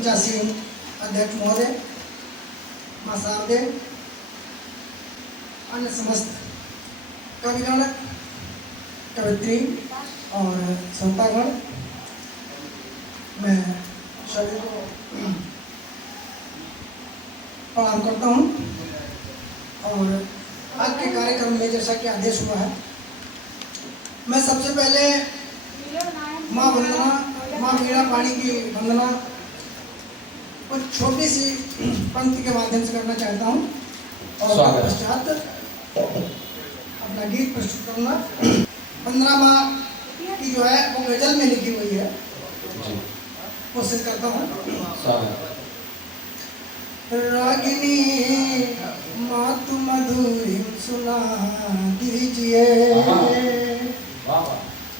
पंचासीन अध्यक्ष महोदय, महासारदे, अन्य समस्त कविगण, कवित्री और श्रोतागण, मैं सभी को प्रणाम करता हूँ। और आज के कार्यक्रम में जैसा कि आदेश हुआ है, मैं सबसे पहले माँ वंदना, माँ वीणा पाणी की वंदना कुछ छोटी सी पंक्ति के माध्यम से करना चाहता हूँ और पश्चात अपना गीत प्रस्तुत करूँगा। वंदना माँ की जो है वो गजल में लिखी हुई है, कोशिश करता हूँ। रागिनी मातु मधुरी सुना दीजिए,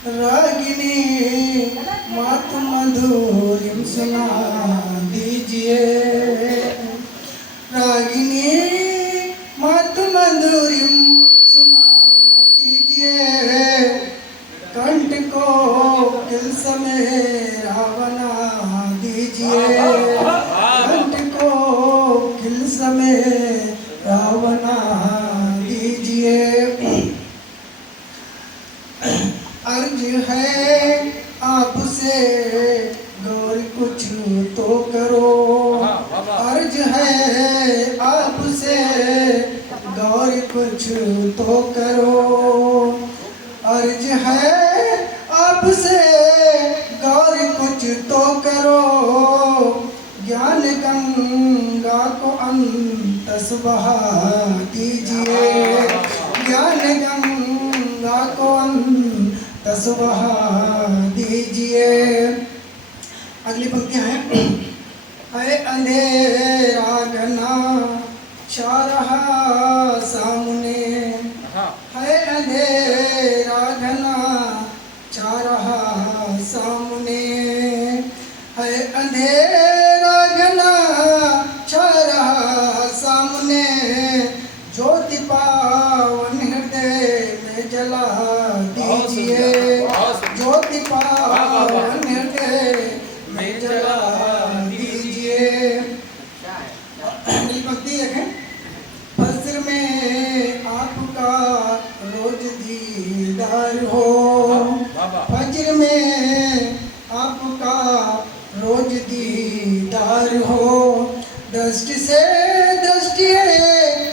रागिनी मातु मधुरी सुना दीजिए, रागिनी मातु मधुरी सुना दीजिए, कंठ को दिल समेरा बना दीजिए, कंठ को दिल समेरा बना दीजिए। अर्ज है आपसे गौर कुछ तो करो, अर्ज है आपसे गौर कुछ तो करो, अर्ज है आपसे गौर कुछ तो करो, ज्ञान गंगा को अंतस बहा दीजिए, ज्ञान गंगा को अंतस बहा दीजिए। अगली पंक्तियां हैं। है अंधेरा घना छा रहा सामने, है अंधेरा घना छा रहा सामने, है अंधेरा घना छा रहा सामने, ज्योति पावन हृदय में जला दीजिए, ज्योति पावन हृदय में जला दीजिए। अगली पंक्ति देखें। फज्र में आपका रोज दीदार हो, फज्र में आपका रोज दीदार हो, दृष्टि से दृष्टि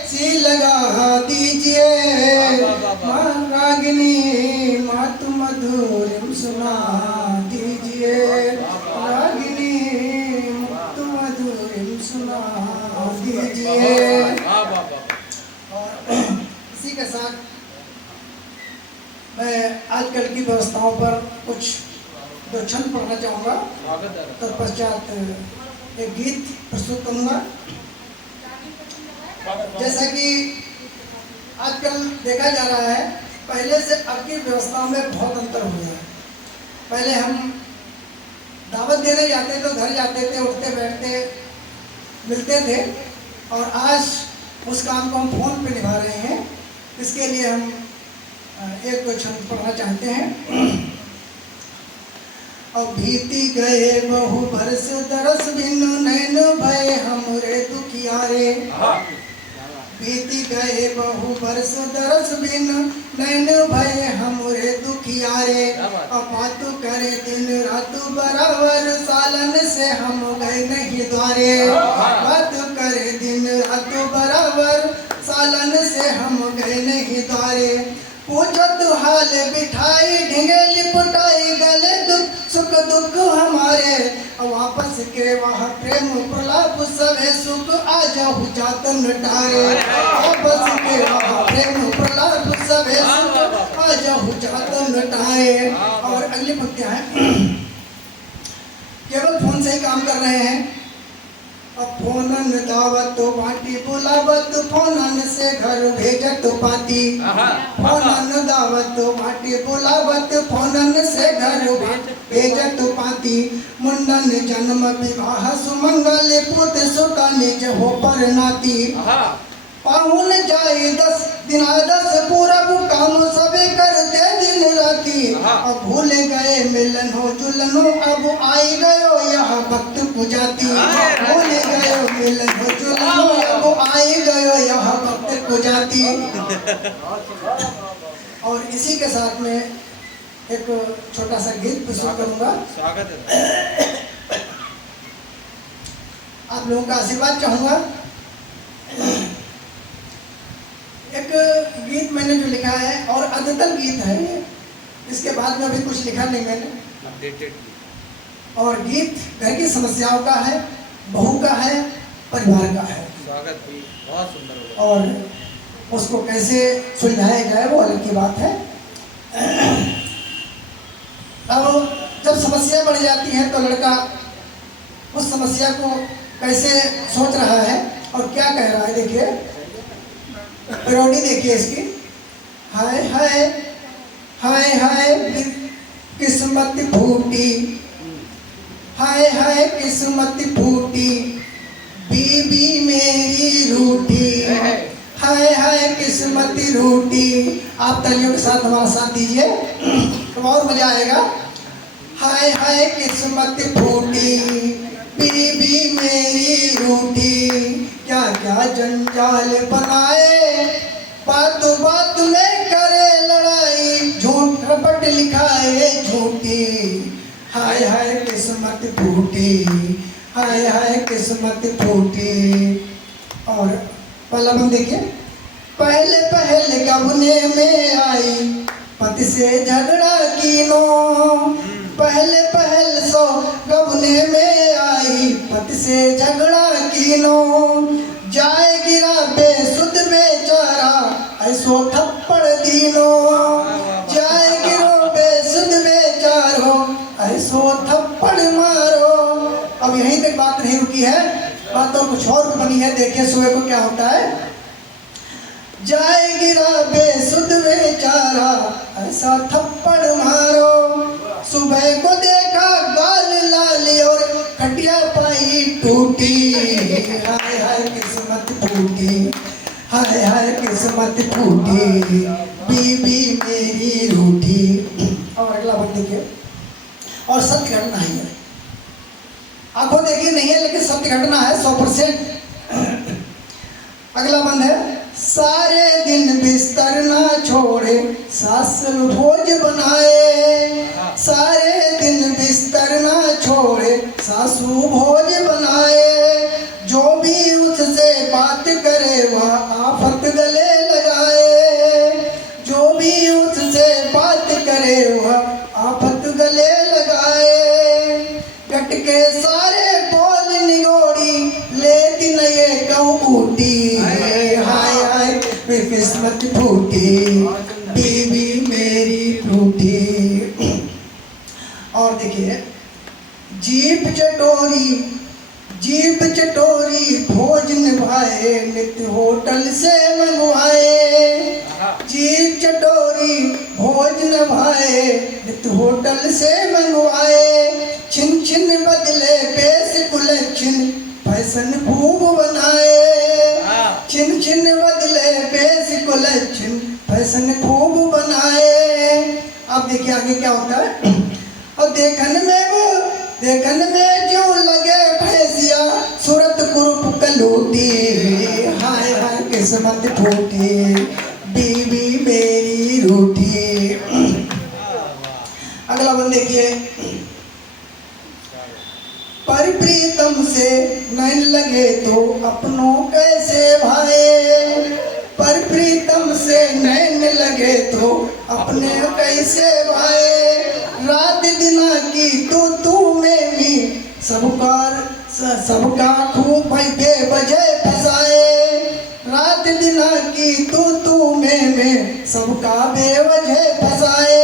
सी लगा दीजिए, रागिनी मातु मधुरिम सुना दीजिए, रागिनी मातु मधुरिम सुना दीजिए। और इसी के साथ मैं आजकल की व्यवस्थाओं पर कुछ दो छंद पढ़ना चाहूँगा, तत्पश्चात एक गीत प्रस्तुत करूँगा। जैसा कि आजकल देखा जा रहा है, पहले से अब की व्यवस्थाओं में बहुत अंतर हो गया है। पहले हम दावत देने जाते तो घर जाते थे, उठते बैठते मिलते थे, और आज उस काम को हम फोन पे निभा रहे हैं। इसके लिए हम एक दो छंद पढ़ना चाहते हैं। अब बीती गए बहु बरस दरस बिन नैन भय हमरे दुखियारे, बीती गए बहु बरस दरस बिन नैन भय हमरे दुखियारे, अपातु करे दिन रात बराबर सालन से हम गए नहीं द्वारे, बात करे दिन रात बराबर सालन से हम गए नहीं द्वारे, पूछत हाल बिठाई ढिंगे लिपटाई गले दुख सुख दुख हमारे, वापस के वह प्रेम प्रलाप सभे सुख आ जाऊ जातन टारे, वापस के वह प्रेम प्रलाप सभे सुख आ जाऊ जातन टारे। और अगली पंक्तियां हैं। केवल फोन से ही काम कर रहे हैं। अब फोनन दावत बाटी बुलावत, फोनन से घर भेजत पाती, फोनन दावत बाटी बुलावत, फोनन से घर भेजत पाती, मुंडन जन्म विवाह सुमंगल पुत सुता निज हो पर नाती, पाहुन जाए 10 दिना 10 पूरब काम सबे करते दिन राती, अब भूल गए मिलन हो जुलन हो, अब आई गयो यह वक्त को जाती, बोले गयो मिलन हो जुल्म, वो आए गयो यहाँ वक्त को जाती। और इसी के साथ में एक छोटा सा गीत प्रस्तुत करूंगा। स्वागत है। आप लोगों का आशीर्वाद चाहूंगा। एक गीत मैंने जो लिखा है और अद्यतन गीत है ये, इसके बाद में अभी कुछ लिखा नहीं मैंने। अपडेटेड और गीत घर की समस्याओं का है, बहू का है, परिवार का है। स्वागत है, बहुत सुंदर। और उसको कैसे सुलझाया जाए वो अलग की बात है। अब जब समस्या बढ़ जाती है तो लड़का उस समस्या को कैसे सोच रहा है और क्या कह रहा है, देखिए पेरोडी देखिए इसकी। हाय हाय हाय हाय किस्मत फूटी, हाय हाय किस्मत फूटी, बीबी मेरी रूठी, हाय हाय किस्मत रूठी। आप तालियों के साथ हमारा साथ दीजिए तो और मजा आएगा। हाय हाय किस्मत फूटी, बीबी मेरी रूठी, क्या क्या जंजाल बनाए, बातों बात में करे लड़ाई, झूठ रपट लिखाए झूठी, हाय हाय किस्मत फूटी, हाय हाय किस्मत फूटी। और पहला बंद देखिए। पहले पहले गबने में आई, पति से झगड़ा कीनो, पहले पहल सो गबने में आई, पति से झगड़ा कीनो, जाए गिरा बेसुध बेचारा, ऐसो थप्पड़ दीनो, जाए गिरो बेसुध बेचारो, ऐसो थप्पड़ मारो। अब यहीं तक बात नहीं रुकी है, बात और कुछ और बनी है। देखिए सुबह को क्या होता है। जाए गिरा बेसुध बेचारा, ऐसा थप्पड़ मारो, सुबह को देखा गाल लाली और खटिया पाई टूटी, हाय हाय किस्मत फूटी, हाय हाय किस्मत फूटी, बीबी मेरी रूठी। और अगला बंद देखिए। और सत्य घटना ही है, आंखों देखी नहीं है लेकिन सत्य घटना है 100%। अगला बंद है। सारे दिन बिस्तर ना छोड़े, सास भोज बनाए, सारे दिन बिस्तर ना छोड़े, सासू भोज बनाए, जो भी उससे बात करे वह आफत गले लगाए, जो भी उससे बात करे वह आफत गले लगाए, गट के सारे बोल निगोड़ी, लेती न ये कहूँ ऊटी, हाय हाय किस्मत फूटी, बीवी मेरी रूठी। और देखिए। जीप चटोरी, जीप चटोरी भोज निभाए, नित्य होटल से मंगवाए, जीप चटोरी भोज निभाए, नित्य होटल से मंगवाए, छिन छिन बदले पेश कुलच्छिन, फैशन खूब बनाए, छिन छिन बदले पेश कुलच्छिन, फैशन खूब बनाए। अब देखिए आगे क्या होता है। और देखन में जो लगे भैंसिया, सूरत कुरूप कलूटी, हाय हाय किस्मत फूटी, बीवी मेरी रूठी। अगला बंद देखिए। पर प्रीतम से नैन लगे तो अपनों कैसे भाए, पर प्रीतम से नैन लगे तो अपने कैसे भाए, रात दिना की तू में भी सबका खूब भाई बेवजह फसाए, रात दिना की तू में सबका बेवजह फसाए,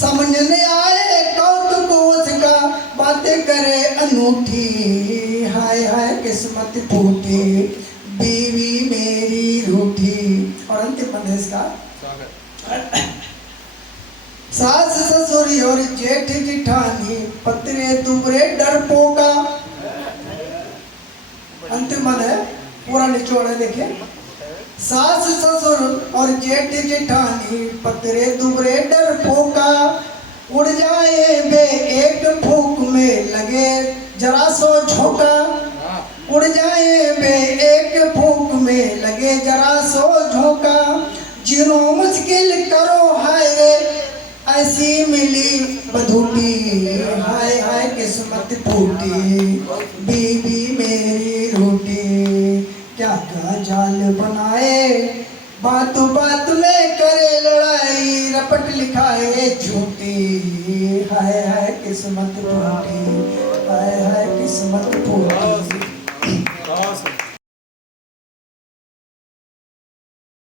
समझ न आए कौतुक उसका, बातें करे अनूठी, हाय हाय किस्मत फूटी, बीवी मेरी रूठी। और अंतिम बंद है इसका। सास ससुर और जेठ जिठानी, पतरे दुबरे डरपोका। अंतिम बंद है, पूरा निचोड़ है देखिए। सास ससुर और जेठ जिठानी, पतरे दुबरे डरपोका, उड़ जाए बे एक फूक में लगे जरा सो झोंका हाँ उड़ जाए बे एक फूंक में लगे जरा सो झोंका। जीनो मुश्किल करो हाय ऐसी मिली बधूटी, हाय हाय किस्मत फूटी बीवी मेरी रूठी। क्या क्या जाल बनाए बात बात में करे लड़ाई, रपट लिखाए झूठी, हाय हाय किस्मत फूटी, हाय हाय किस्मत फूटी।